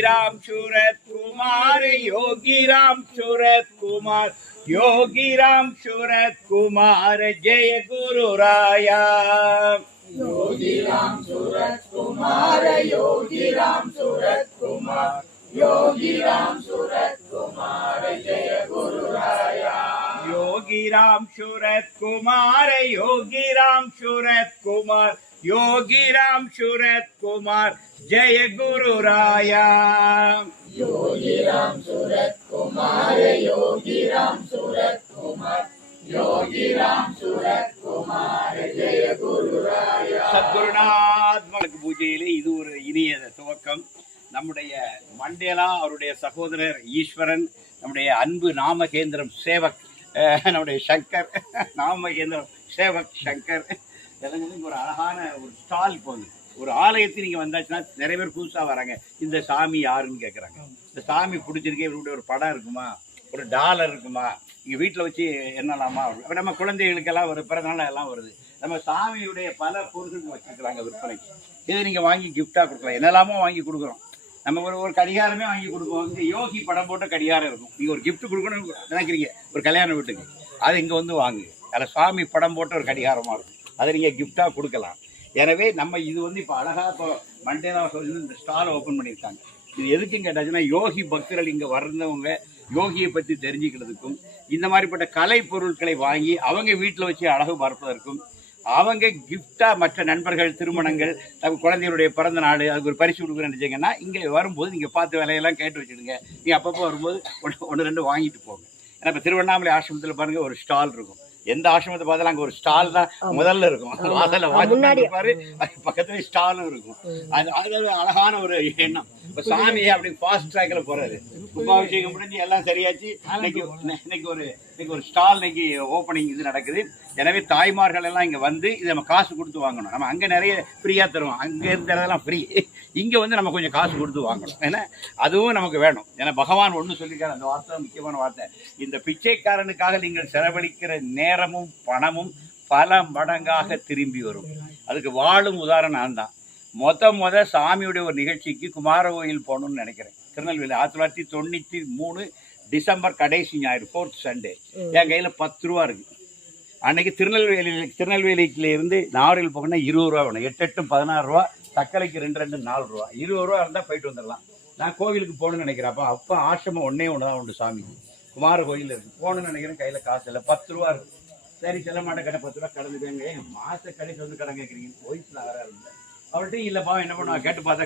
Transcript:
राम सूरत कुमार, योगी राम सूरत कुमार, योगी राम सूरत कुमार, जय गुरु राया। योगी राम सूरत कुमार, योगी राम सूरत कुमार, योगी राम सूरत कुमार, जय गुरु राया। योगी राम सूरत कुमार, योगी राम सूरत कुमार, योगी राम सूरत कुमार, जय गुरु राया। योगी राम सूरत कुमार, योगी राम सूरत कुमार, योगी राम सूरत कुमार, जय गुरु राया। சத்குருநாத் பூஜையிலே இது ஒரு இனிய துவக்கம். நம்முடைய மண்டேலா அவருடைய சகோதரர் ஈஸ்வரன், நம்முடைய அன்பு நாமகேந்திரம் சேவக், நம்முடைய சங்கர் நாமகேந்திரம் சேவக் சங்கர், ஒரு அழகான ஒரு ஸ்டால் போகுது. ஒரு ஆலயத்தை நீங்க வந்தாச்சுன்னா நிறைய பேர் புதுசா வராங்க, இந்த சாமி யாருன்னு கேட்கறாங்க. இந்த சாமி பிடிச்சிருக்கே, இவருடைய ஒரு படம் இருக்குமா, ஒரு டாலர் இருக்குமா, இங்க வீட்டுல வச்சு என்னலாமா. நம்ம குழந்தைகளுக்கெல்லாம் ஒரு பிறந்தநாள் எல்லாம் வருது, நம்ம சாமியுடைய பல பொருட்கள் வச்சிருக்கிறாங்க விற்பனைக்கு. இதை நீங்க வாங்கி கிஃப்டா கொடுக்கலாம், என்னெல்லாமோ வாங்கி கொடுக்குறோம். நம்ம ஒரு கடிகாரமே வாங்கி கொடுப்போம். இங்க யோகி படம் போட்ட கடிகாரம் இருக்கும். நீங்க ஒரு கிஃப்ட் கொடுக்கணும்னு நினைக்கிறீங்க ஒரு கல்யாண வீட்டுக்கு, அதை இங்க வந்து வாங்கு. அதில் சாமி படம் போட்ட ஒரு கடிகாரமா இருக்கும், அதை நீங்க கிஃப்டா கொடுக்கலாம். எனவே நம்ம இது வந்து இப்போ அழகா இப்போ மண்டேலா சொல்லி இந்த ஸ்டால் ஓப்பன் பண்ணியிருக்காங்க. இது எதுக்குன்னு கேட்டாச்சுன்னா, யோகி பக்தர்கள் இங்க வர்றவங்க யோகியை பற்றி தெரிஞ்சுக்கிறதுக்கும், இந்த மாதிரிப்பட்ட கலை பொருட்களை வாங்கி அவங்க வீட்டில் வச்சு அழகு பார்ப்பதற்கும், அவங்க கிஃப்டா மற்ற நண்பர்கள் திருமணங்கள், நம்ம குழந்தைகளுடைய பிறந்த நாள், அதுக்கு ஒரு பரிசு கொடுக்குறேன்னு நினைச்சீங்கன்னா இங்கே வரும்போது நீங்கள் பார்த்து விலையெல்லாம் கேட்டு வச்சுடுங்க. நீங்கள் அப்பப்போ வரும்போது ஒன்று ரெண்டு வாங்கிட்டு போங்க. ஏன்னா இப்போ திருவண்ணாமலை ஆசிரமத்தில் பாருங்க ஒரு ஸ்டால் இருக்கும். எந்த ஆசிரமத்தை பார்த்தாலும் அங்கே ஒரு ஸ்டால் தான் முதல்ல இருக்கும். வாசல்ல வாங்கி பாரு, பக்கத்துல ஸ்டாலும் இருக்கும். அது அழகான ஒரு எண்ணம். இப்போ சாமியை அப்படி ஃபாஸ்ட் ட்ராக்ல போறாரு. கும்பாபிஷேகம் முடிஞ்சு எல்லாம் சரியாச்சு. இன்னைக்கு ஒரு ஸ்டால் இன்னைக்கு ஓப்பனிங் இது நடக்குது. எனவே தாய்மார்கள் எல்லாம் இங்க வந்து இதை நம்ம காசு கொடுத்து வாங்கணும். நம்ம அங்க நிறைய ஃப்ரீயா தருவோம், அங்க இருந்ததெல்லாம் ஃப்ரீ. இங்க வந்து நம்ம கொஞ்சம் காசு கொடுத்து வாங்கணும். ஏன்னா அதுவும் நமக்கு வேணும். ஏன்னா பகவான் ஒண்ணு சொல்லியிருக்காரு, அந்த வார்த்தை முக்கியமான வார்த்தை. இந்த பிச்சைக்காரனுக்காக நீங்கள் செலவழிக்கிற நேரமும் பணமும் பல மடங்காக திரும்பி வரும். அதுக்கு வாழும் உதாரணம் நான் தான். மொத சாமியுடைய ஒரு நிகழ்ச்சிக்கு குமார கோயில் போகணும்னு நினைக்கிறேன். திருநெல்வேலி 1993 டிசம்பர் கடைசி ஞாயிறு, 4th சண்டே. என் கையில 10 ரூபா இருக்கு. அன்னைக்கு திருநெல்வேலியில இருந்து நாகரில் போகணும்னா 20 ரூபா வேணும். 8 8 16 ரூபா, தக்கலைக்கு 2 2 4 ரூபா. 20 ரூபா இருந்தா போயிட்டு வந்துடலாம். நான் கோவிலுக்கு போகணும்னு நினைக்கிறேன். அப்ப ஆசிரமம் ஒன்னே ஒண்ணுதான் உண்டு சாமி, குமார கோயில் இருக்கு. போகணும்னு நினைக்கிறேன், கையில காசு இல்லை, 10 ரூபா இருக்கு. சரி செல்ல மாட்டேன், கடை 10 ரூபா கடந்துட்டாங்க. மாச கடைக்கு வந்து கடன் கேட்குறீங்க, வயசுல ஆறாரு அவர்கிட்ட இல்லப்பா, என்ன பண்ணுவா கேட்டு பார்த்தா